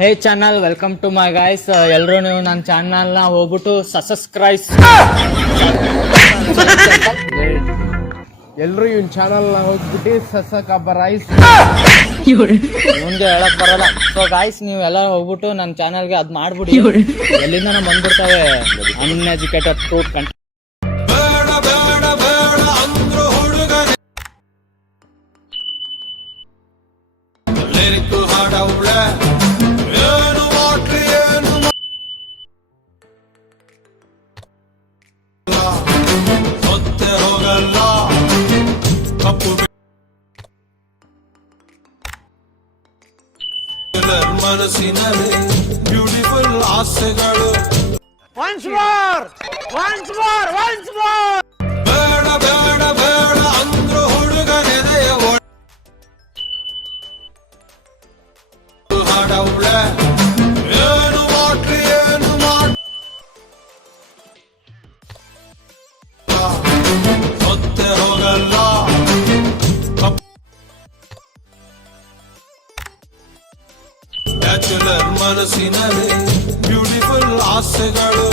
Hey channel, welcome to my guys. ಎಲ್ಲರೂ ನೀವು ನನ್ನ ಚಾನಲ್ನ ಹೋಗ್ಬಿಟ್ಟು ಸಬ್ಸ್ಕ್ರೈಬ್. ಎಲ್ಲರೂ ಇವನ್ ಚಾನಲ್ನ ಹೋಗ್ಬಿಟ್ಟು ಸಬ್ಸ್ಕ್ರೈಬ್. ಮುಂದೆ ಹೇಳಕ್ ಬರಲ್ಲ. ಸೊ ಗಾಯ್ಸ್, ನೀವು ಎಲ್ಲ ಹೋಗ್ಬಿಟ್ಟು ನನ್ನ ಚಾನಲ್ಗೆ ಅದು ಮಾಡ್ಬಿಡಿ. ಎಲ್ಲಿಂದ ನಾವು ಬಂದ್ಬಿಡ್ತಾವೆ ಅನ್ಎಜುಕೇಟೆಡ್ ಫ್ರೂಟ್ ಕಂಟೆಂಟ್. ಮನಸ್ಸಿನಲ್ಲಿ ಬ್ಯೂಟಿಫುಲ್ ಆಸೆಗಳು ಬೇಡ ಬೇಡ ಬೇಡ ಅಂದ್ರು ಹುಡುಗನೆದೆಯ ಹಾಡವಳೆ ಏನು ಮಾಡ್ರಿ ಏನು ಮತ್ತೆ ಹೋಗಲ್ಲ. ಬ್ಯಾಚುಲರ್ ಮನಸ್ಸಿನಲ್ಲಿ ಬ್ಯೂಟಿಫುಲ್ ಆಸೆಗಳು